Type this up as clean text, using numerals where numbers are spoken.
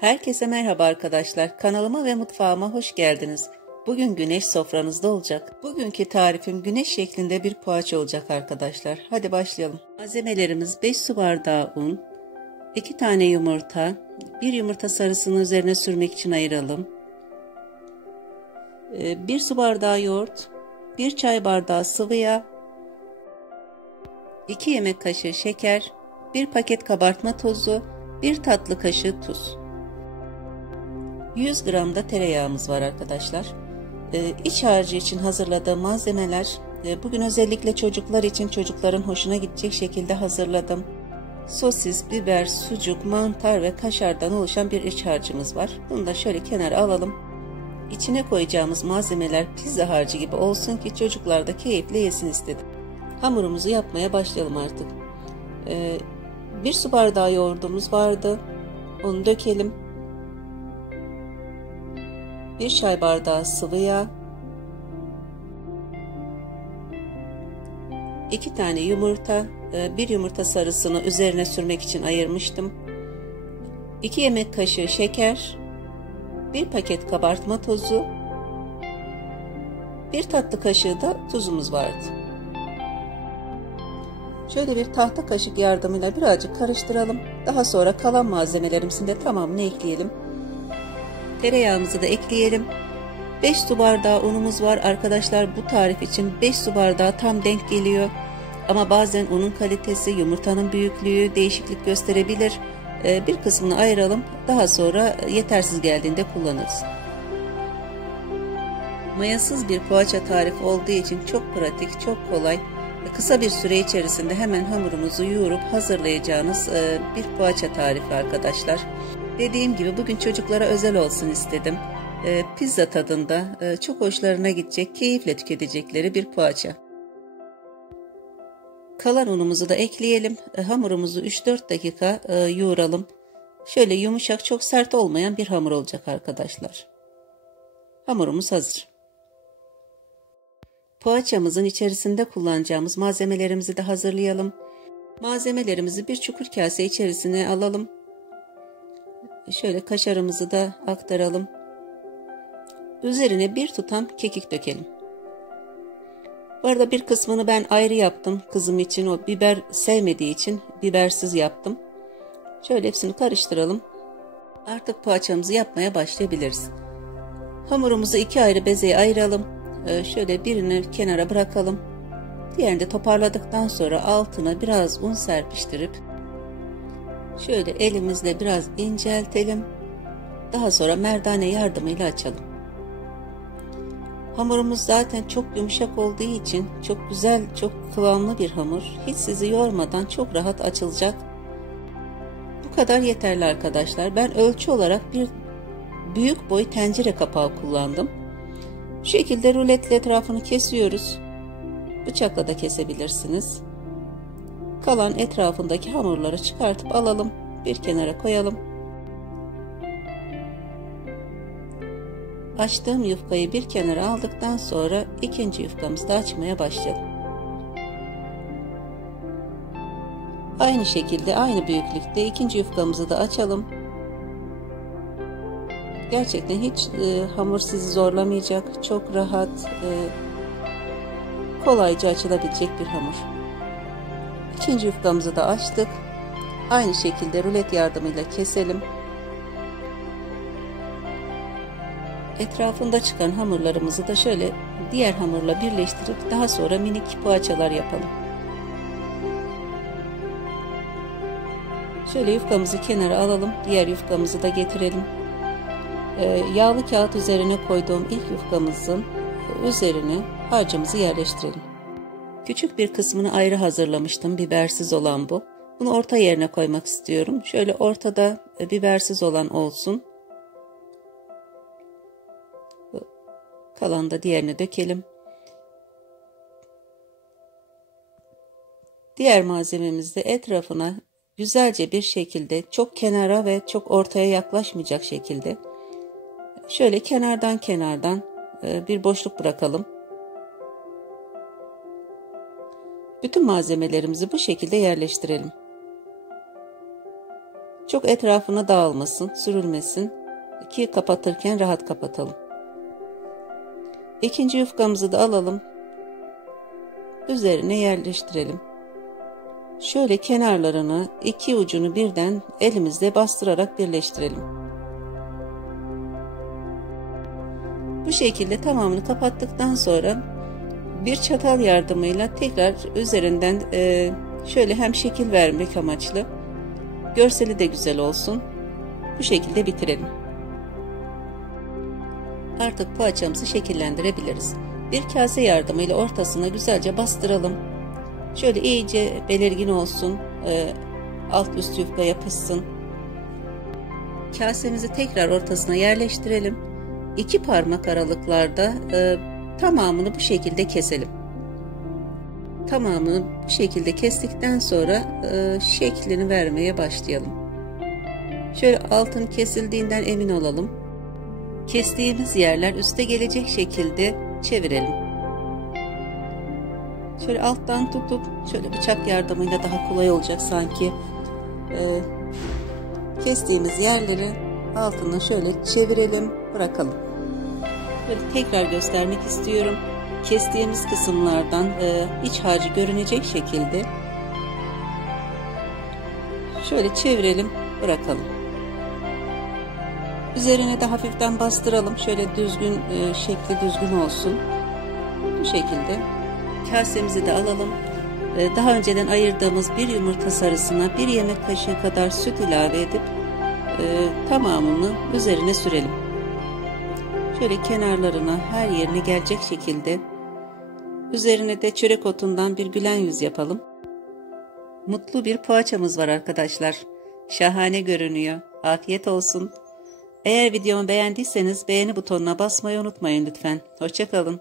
Herkese merhaba arkadaşlar. Kanalıma ve mutfağıma hoş geldiniz. Bugün güneş sofranızda olacak. Bugünkü tarifim güneş şeklinde bir poğaça olacak arkadaşlar. Hadi başlayalım. Malzemelerimiz 5 su bardağı un, 2 tane yumurta, 1 yumurta sarısını üzerine sürmek için ayıralım. 1 su bardağı yoğurt, 1 çay bardağı sıvı yağ, 2 yemek kaşığı şeker, 1 paket kabartma tozu, 1 tatlı kaşığı tuz. 100 gram da tereyağımız var arkadaşlar. İç harcı için hazırladığım malzemeler bugün özellikle çocuklar için çocukların hoşuna gidecek şekilde hazırladım. Sosis, biber, sucuk, mantar ve kaşardan oluşan bir iç harcımız var. Bunu da şöyle kenara alalım. İçine koyacağımız malzemeler pizza harcı gibi olsun ki çocuklar da keyifle yesin istedim. Hamurumuzu yapmaya başlayalım artık. 1 su bardağı yoğurdumuz vardı. Onu dökelim. 1 çay bardağı sıvı yağ, 2 tane yumurta, 1 yumurta sarısını üzerine sürmek için ayırmıştım. 2 yemek kaşığı şeker, 1 paket kabartma tozu, 1 tatlı kaşığı da tuzumuz vardı. Şöyle bir tahta kaşık yardımıyla birazcık karıştıralım. Daha sonra kalan malzemelerimizin de tamamını ekleyelim. Tereyağımızı da ekleyelim. 5 su bardağı unumuz var arkadaşlar. Bu tarif için 5 su bardağı tam denk geliyor. Ama bazen unun kalitesi, yumurtanın büyüklüğü değişiklik gösterebilir. Bir kısmını ayıralım. Daha sonra yetersiz geldiğinde kullanırız. Mayasız bir poğaça tarifi olduğu için çok pratik, çok kolay. Kısa bir süre içerisinde hemen hamurumuzu yoğurup hazırlayacağınız bir poğaça tarifi arkadaşlar. Dediğim gibi bugün çocuklara özel olsun istedim. Pizza tadında çok hoşlarına gidecek, keyifle tüketecekleri bir poğaça. Kalan unumuzu da ekleyelim. Hamurumuzu 3-4 dakika yoğuralım. Şöyle yumuşak, çok sert olmayan bir hamur olacak arkadaşlar. Hamurumuz hazır. Poğaçamızın içerisinde kullanacağımız malzemelerimizi de hazırlayalım. Malzemelerimizi bir çukur kase içerisine alalım. Şöyle kaşarımızı da aktaralım. Üzerine bir tutam kekik dökelim. Bu arada bir kısmını ben ayrı yaptım. Kızım için o biber sevmediği için bibersiz yaptım. Şöyle hepsini karıştıralım. Artık poğaçamızı yapmaya başlayabiliriz. Hamurumuzu 2 ayrı bezeye ayıralım. Şöyle birini kenara bırakalım. Diğerini de toparladıktan sonra altına biraz un serpiştirip şöyle elimizle biraz inceltelim. Daha sonra merdane yardımıyla açalım. Hamurumuz zaten çok yumuşak olduğu için çok güzel, çok kıvamlı bir hamur. Hiç sizi yormadan çok rahat açılacak. Bu kadar yeterli arkadaşlar. Ben ölçü olarak bir büyük boy tencere kapağı kullandım. Bu şekilde ruletle etrafını kesiyoruz. Bıçakla da kesebilirsiniz. Kalan etrafındaki hamurları çıkartıp alalım. Bir kenara koyalım. Açtığım yufkayı bir kenara aldıktan sonra ikinci yufkamızı da açmaya başlayalım. Aynı şekilde aynı büyüklükte ikinci yufkamızı da açalım. Gerçekten hiç hamur sizi zorlamayacak, çok rahat, kolayca açılabilecek bir hamur. İkinci yufkamızı da açtık. Aynı şekilde rulet yardımıyla keselim. Etrafında çıkan hamurlarımızı da şöyle diğer hamurla birleştirip daha sonra minik poğaçalar yapalım. Şöyle yufkamızı kenara alalım. Diğer yufkamızı da getirelim. Yağlı kağıt üzerine koyduğum ilk yufkamızın üzerine harcımızı yerleştirelim. Küçük bir kısmını ayrı hazırlamıştım. Bibersiz olan bu. Bunu orta yerine koymak istiyorum. Şöyle ortada bibersiz olan olsun. Kalan da diğerini dökelim. Diğer malzememizi de etrafına güzelce bir şekilde çok kenara ve çok ortaya yaklaşmayacak şekilde şöyle kenardan bir boşluk bırakalım. Bütün malzemelerimizi bu şekilde yerleştirelim. Çok etrafına dağılmasın, sürülmesin ki kapatırken rahat kapatalım. İkinci yufkamızı da alalım. Üzerine yerleştirelim. Şöyle kenarlarını, iki ucunu birden elimizle bastırarak birleştirelim. Bu şekilde tamamını kapattıktan sonra bir çatal yardımıyla tekrar üzerinden şöyle hem şekil vermek amaçlı, görseli de güzel olsun. Bu şekilde bitirelim. Artık poğaçamızı şekillendirebiliriz. Bir kase yardımıyla ortasına güzelce bastıralım. Şöyle iyice belirgin olsun, alt üst yufka yapışsın. Kasemizi tekrar ortasına yerleştirelim. 2 parmak aralıklarda tamamını bu şekilde keselim. Tamamını bu şekilde kestikten sonra şeklini vermeye başlayalım. Şöyle altın kesildiğinden emin olalım. Kestiğimiz yerler üste gelecek şekilde çevirelim. Şöyle alttan tutup şöyle bıçak yardımıyla daha kolay olacak sanki. Kestiğimiz yerleri altını şöyle çevirelim, bırakalım. Böyle tekrar göstermek istiyorum. Kestiğimiz kısımlardan iç harcı görünecek şekilde şöyle çevirelim, bırakalım. Üzerine de hafiften bastıralım. Şöyle düzgün, şekli düzgün olsun. Bu şekilde. Kasemizi de alalım. Daha önceden ayırdığımız bir yumurta sarısına 1 yemek kaşığı kadar süt ilave edip tamamını üzerine sürelim. Şöyle kenarlarına, her yerine gelecek şekilde. Üzerine de çörek otundan bir gülen yüz yapalım. Mutlu bir poğaçamız var arkadaşlar. Şahane görünüyor. Afiyet olsun. Eğer videomu beğendiyseniz beğeni butonuna basmayı unutmayın lütfen. Hoşça kalın.